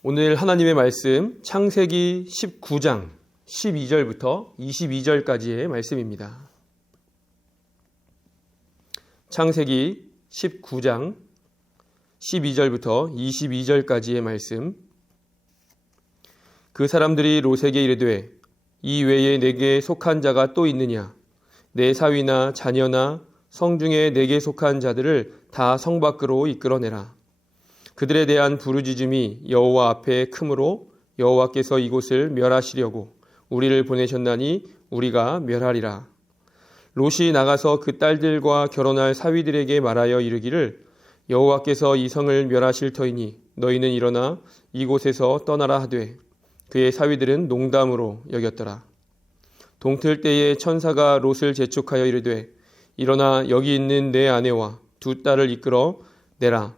오늘 하나님의 말씀 창세기 19장 12절부터 22절까지의 말씀입니다. 창세기 19장 12절부터 22절까지의 말씀. 그 사람들이 롯에게 이르되 이 외에 내게 속한 자가 또 있느냐 내 사위나 자녀나 성중에 내게 속한 자들을 다 성 밖으로 이끌어내라. 그들에 대한 부르짖음이 여호와 앞에 크므로 여호와께서 이곳을 멸하시려고 우리를 보내셨나니 우리가 멸하리라. 롯이 나가서 그 딸들과 결혼할 사위들에게 말하여 이르기를 여호와께서 이 성을 멸하실 터이니 너희는 일어나 이곳에서 떠나라 하되 그의 사위들은 농담으로 여겼더라. 동틀 때에 천사가 롯을 재촉하여 이르되 일어나 여기 있는 내 아내와 두 딸을 이끌어 내라.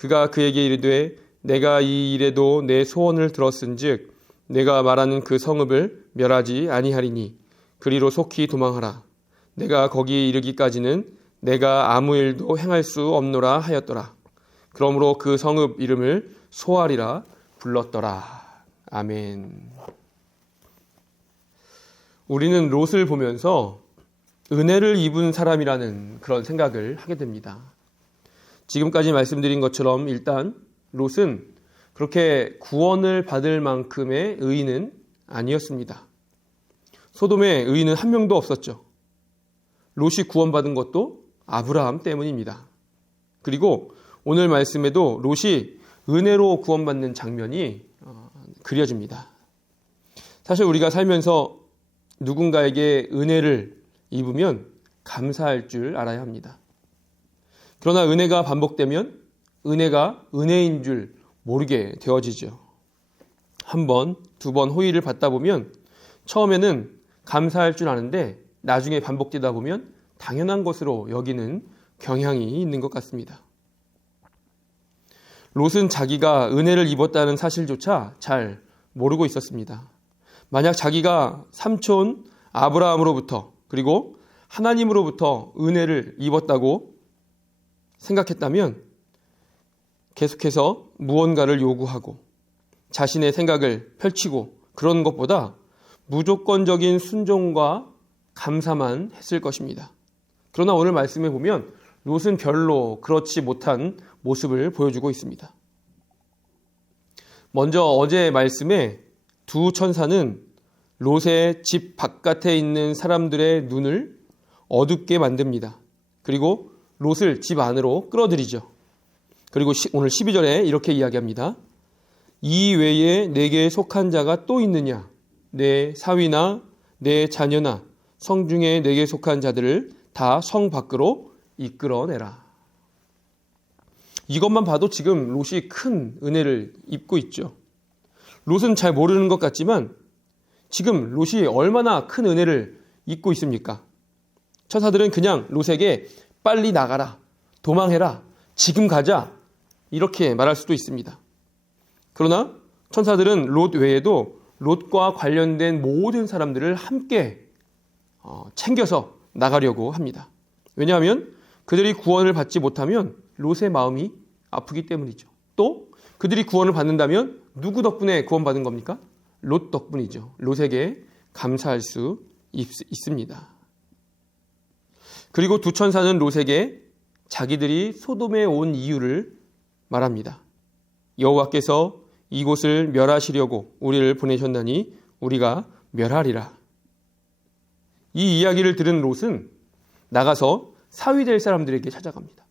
그가 그에게 이르되 내가 이 일에도 내 소원을 들었은즉 내가 말하는 그 성읍을 멸하지 아니하리니 그리로 속히 도망하라. 내가 거기 이르기까지는 내가 아무 일도 행할 수 없노라 하였더라. 그러므로 그 성읍 이름을 소알이라 불렀더라. 아멘. 우리는 롯을 보면서 은혜를 입은 사람이라는 그런 생각을 하게 됩니다. 지금까지 말씀드린 것처럼 일단 롯은 그렇게 구원을 받을 만큼의 의인은 아니었습니다. 소돔에 의인은 한 명도 없었죠. 롯이 구원받은 것도 아브라함 때문입니다. 그리고 오늘 말씀에도 롯이 은혜로 구원받는 장면이 어, 그려집니다. 사실 우리가 살면서 누군가에게 은혜를 입으면 감사할 줄 알아야 합니다. 그러나 은혜가 반복되면 은혜가 은혜인 줄 모르게 되어지죠. 한 번, 두 번 호의를 받다 보면 처음에는 감사할 줄 아는데 나중에 반복되다 보면 당연한 것으로 여기는 경향이 있는 것 같습니다. 롯은 자기가 은혜를 입었다는 사실조차 잘 모르고 있었습니다. 만약 자기가 삼촌 아브라함으로부터 그리고 하나님으로부터 은혜를 입었다고 생각했다면 계속해서 무언가를 요구하고 자신의 생각을 펼치고 그런 것보다 무조건적인 순종과 감사만 했을 것입니다. 그러나 오늘 말씀에 보면 롯은 별로 그렇지 못한 모습을 보여주고 있습니다. 먼저 어제 말씀에 두 천사는 롯의 집 바깥에 있는 사람들의 눈을 어둡게 만듭니다. 그리고 롯을 집 안으로 끌어들이죠. 그리고 오늘 12절에 이렇게 이야기합니다. 이 외에 내게 속한 자가 또 있느냐? 내 사위나 내 자녀나 성 중에 내게 속한 자들을 다 성 밖으로 이끌어내라. 이것만 봐도 지금 롯이 큰 은혜를 입고 있죠. 롯은 잘 모르는 것 같지만 지금 롯이 얼마나 큰 은혜를 입고 있습니까? 천사들은 그냥 롯에게 빨리 나가라, 도망해라, 지금 가자 이렇게 말할 수도 있습니다. 그러나 천사들은 롯 외에도 롯과 관련된 모든 사람들을 함께 어, 챙겨서 나가려고 합니다. 왜냐하면 그들이 구원을 받지 못하면 롯의 마음이 아프기 때문이죠. 또 그들이 구원을 받는다면 누구 덕분에 구원받은 겁니까? 롯 덕분이죠. 롯에게 감사할 수 있, 습니다 그리고 두 천사는 롯에게 자기들이 소돔에 온 이유를 말합니다. 여호와께서 이곳을 멸하시려고 우리를 보내셨나니 우리가 멸하리라. 이 이야기를 들은 롯은 나가서 사위될 사람들에게 찾아갑니다.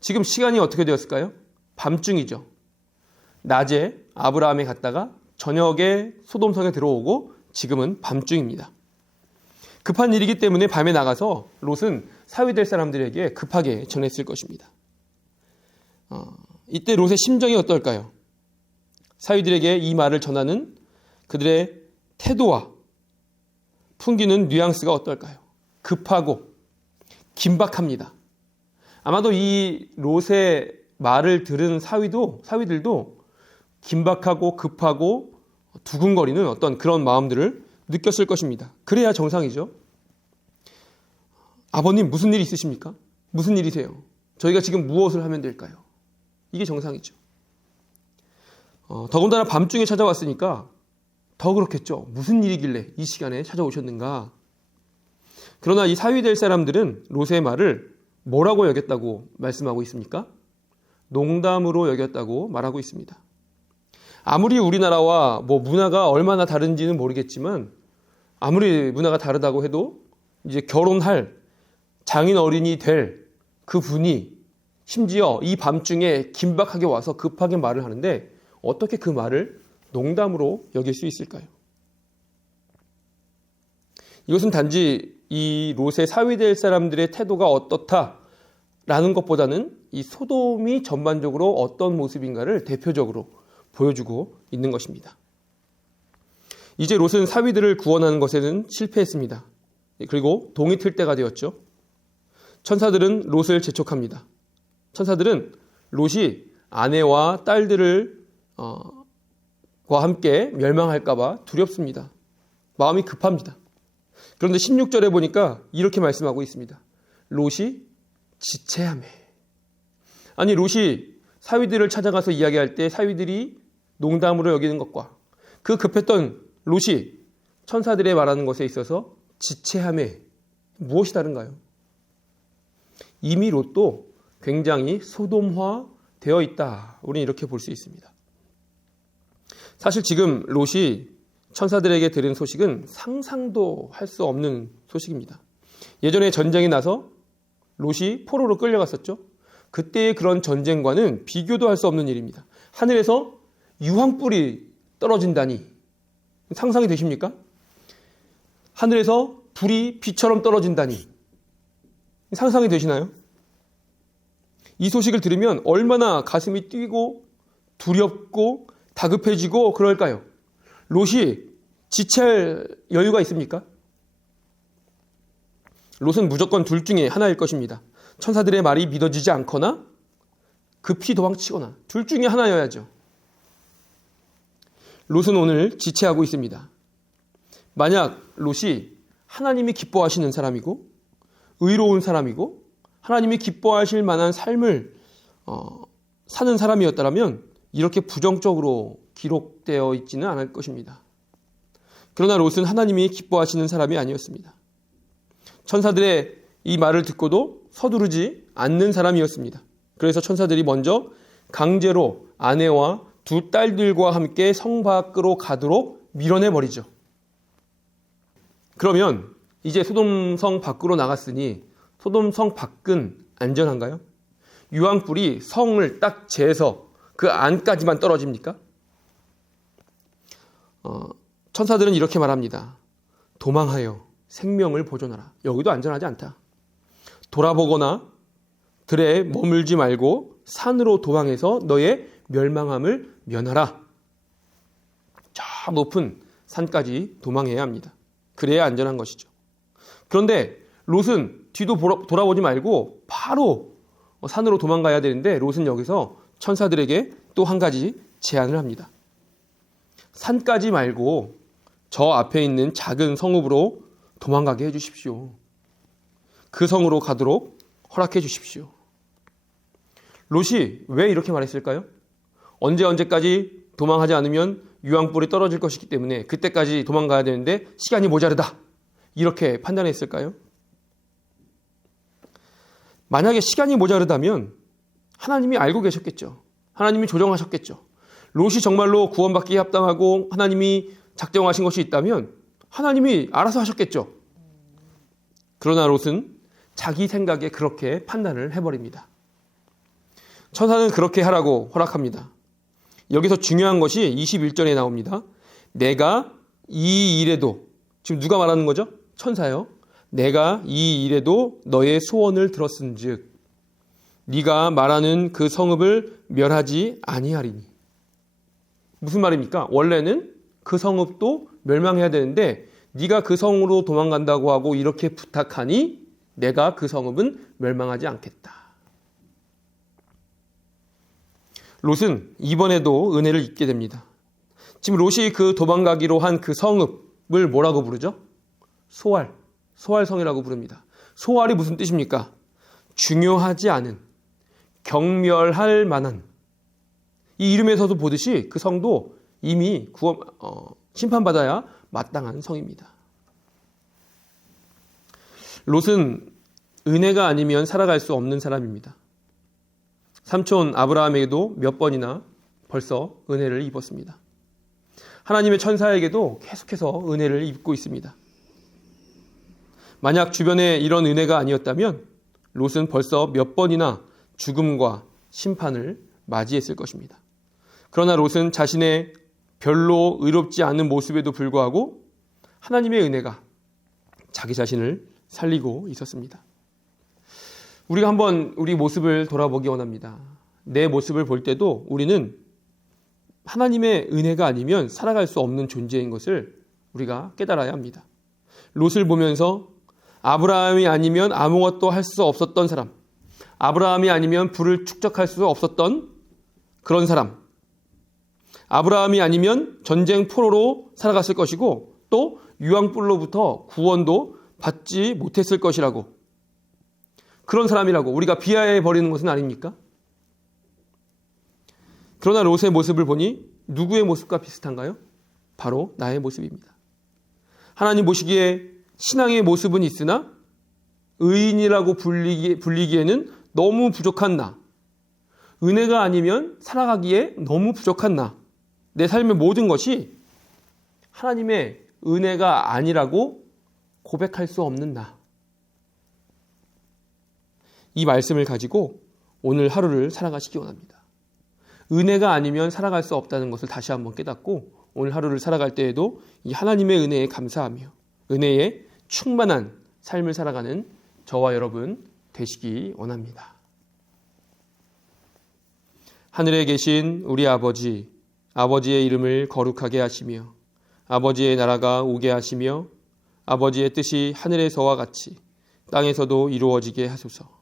지금 시간이 어떻게 되었을까요? 밤중이죠. 낮에 아브라함에 갔다가 저녁에 소돔성에 들어오고 지금은 밤중입니다. 급한 일이기 때문에 밤에 나가서 롯은 사위될 사람들에게 급하게 전했을 것입니다. 어, 이때 롯의 심정이 어떨까요? 사위들에게 이 말을 전하는 그들의 태도와 풍기는 뉘앙스가 어떨까요? 급하고 긴박합니다. 아마도 이 롯의 말을 들은 사위도 사위들도 긴박하고 급하고 두근거리는 어떤 그런 마음들을 느꼈을 것입니다. 그래야 정상이죠. 아버님 무슨 일 있으십니까? 무슨 일이세요? 저희가 지금 무엇을 하면 될까요? 이게 정상이죠. 어, 더군다나 밤중에 찾아왔으니까 더 그렇겠죠. 무슨 일이길래 이 시간에 찾아오셨는가? 그러나 이 사위 될 사람들은 롯의 말을 뭐라고 여겼다고 말씀하고 있습니까? 농담으로 여겼다고 말하고 있습니다. 아무리 우리나라와 뭐 문화가 얼마나 다른지는 모르겠지만 아무리 문화가 다르다고 해도 이제 결혼할 장인 어린이 될 그 분이 심지어 이 밤중에 긴박하게 와서 급하게 말을 하는데 어떻게 그 말을 농담으로 여길 수 있을까요? 이것은 단지 이 롯의 사위될 사람들의 태도가 어떻다라는 것보다는 이 소돔이 전반적으로 어떤 모습인가를 대표적으로 보여주고 있는 것입니다. 이제 롯은 사위들을 구원하는 것에는 실패했습니다. 그리고 동이 틀 때가 되었죠. 천사들은 롯을 재촉합니다. 천사들은 롯이 아내와 딸들을 어, 과 함께 멸망할까봐 두렵습니다. 마음이 급합니다. 그런데 16절에 보니까 이렇게 말씀하고 있습니다. 롯이 지체함에. 아니, 롯이 사위들을 찾아가서 이야기할 때 사위들이 농담으로 여기는 것과 그 급했던 롯이 천사들의 말하는 것에 있어서 지체함에 무엇이 다른가요? 이미 롯도 굉장히 소돔화 되어 있다. 우리는 이렇게 볼 수 있습니다. 사실 지금 롯이 천사들에게 들은 소식은 상상도 할 수 없는 소식입니다. 예전에 전쟁이 나서 롯이 포로로 끌려갔었죠. 그때의 그런 전쟁과는 비교도 할 수 없는 일입니다. 하늘에서 유황불이 떨어진다니 상상이 되십니까? 하늘에서 불이 비처럼 떨어진다니 상상이 되시나요? 이 소식을 들으면 얼마나 가슴이 뛰고 두렵고 다급해지고 그럴까요? 롯이 지체할 여유가 있습니까? 롯은 무조건 둘 중에 하나일 것입니다. 천사들의 말이 믿어지지 않거나 급히 도망치거나 둘 중에 하나여야죠. 롯은 오늘 지체하고 있습니다. 만약 롯이 하나님이 기뻐하시는 사람이고 의로운 사람이고 하나님이 기뻐하실 만한 삶을 어, 사는 사람이었다면 이렇게 부정적으로 기록되어 있지는 않을 것입니다. 그러나 롯은 하나님이 기뻐하시는 사람이 아니었습니다. 천사들의 이 말을 듣고도 서두르지 않는 사람이었습니다. 그래서 천사들이 먼저 강제로 아내와 두 딸들과 함께 성 밖으로 가도록 밀어내 버리죠. 그러면 이제 소돔성 밖으로 나갔으니 소돔성 밖은 안전한가요? 유황불이 성을 딱 재서 그 안까지만 떨어집니까? 어, 천사들은 이렇게 말합니다. 도망하여 생명을 보존하라. 여기도 안전하지 않다. 돌아보거나 들에 머물지 말고 산으로 도망해서 너의 멸망함을 면하라. 저 높은 산까지 도망해야 합니다. 그래야 안전한 것이죠. 그런데 롯은 뒤도 돌아보지 말고 바로 산으로 도망가야 되는데 롯은 여기서 천사들에게 또 한 가지 제안을 합니다. 산까지 말고 저 앞에 있는 작은 성읍으로 도망가게 해 주십시오. 그 성으로 가도록 허락해 주십시오. 롯이 왜 이렇게 말했을까요? 언제 언제까지 도망하지 않으면 유황불이 떨어질 것이기 때문에 그때까지 도망가야 되는데 시간이 모자르다. 이렇게 판단했을까요? 만약에 시간이 모자르다면 하나님이 알고 계셨겠죠. 하나님이 조정하셨겠죠. 롯이 정말로 구원받기에 합당하고 하나님이 작정하신 것이 있다면 하나님이 알아서 하셨겠죠. 그러나 롯은 자기 생각에 그렇게 판단을 해버립니다. 천사는 그렇게 하라고 허락합니다. 여기서 중요한 것이 21절에 나옵니다. 내가 이 일에도 지금 누가 말하는 거죠? 천사요. 내가 이 일에도 너의 소원을 들었은즉 네가 말하는 그 성읍을 멸하지 아니하리니. 무슨 말입니까? 원래는 그 성읍도 멸망해야 되는데 네가 그 성으로 도망간다고 하고 이렇게 부탁하니 내가 그 성읍은 멸망하지 않겠다. 롯은 이번에도 은혜를 잊게 됩니다. 지금 롯이 그 도망가기로 한 그 성읍을 뭐라고 부르죠? 소알, 소알성이라고 부릅니다. 소알이 무슨 뜻입니까? 중요하지 않은, 경멸할 만한. 이 이름에서도 보듯이 그 성도 이미 구원, 어, 심판받아야 마땅한 성입니다. 롯은 은혜가 아니면 살아갈 수 없는 사람입니다. 삼촌 아브라함에게도 몇 번이나 벌써 은혜를 입었습니다. 하나님의 천사에게도 계속해서 은혜를 입고 있습니다. 만약 주변에 이런 은혜가 아니었다면 롯은 벌써 몇 번이나 죽음과 심판을 맞이했을 것입니다. 그러나 롯은 자신의 별로 의롭지 않은 모습에도 불구하고 하나님의 은혜가 자기 자신을 살리고 있었습니다. 우리가 한번 우리 모습을 돌아보기 원합니다. 내 모습을 볼 때도 우리는 하나님의 은혜가 아니면 살아갈 수 없는 존재인 것을 우리가 깨달아야 합니다. 롯을 보면서 아브라함이 아니면 아무것도 할 수 없었던 사람, 아브라함이 아니면 불을 축적할 수 없었던 그런 사람, 아브라함이 아니면 전쟁 포로로 살아갔을 것이고 또 유황불로부터 구원도 받지 못했을 것이라고 그런 사람이라고 우리가 비하해 버리는 것은 아닙니까? 그러나 롯의 모습을 보니 누구의 모습과 비슷한가요? 바로 나의 모습입니다. 하나님 보시기에 신앙의 모습은 있으나 의인이라고 불리기, 불리기에는 너무 부족한 나. 은혜가 아니면 살아가기에 너무 부족한 나. 내 삶의 모든 것이 하나님의 은혜가 아니라고 고백할 수 없는 나. 이 말씀을 가지고 오늘 하루를 살아가시기 원합니다. 은혜가 아니면 살아갈 수 없다는 것을 다시 한번 깨닫고 오늘 하루를 살아갈 때에도 이 하나님의 은혜에 감사하며 은혜에 충만한 삶을 살아가는 저와 여러분 되시기 원합니다. 하늘에 계신 우리 아버지, 아버지의 이름을 거룩하게 하시며 아버지의 나라가 오게 하시며 아버지의 뜻이 하늘에서와 같이 땅에서도 이루어지게 하소서.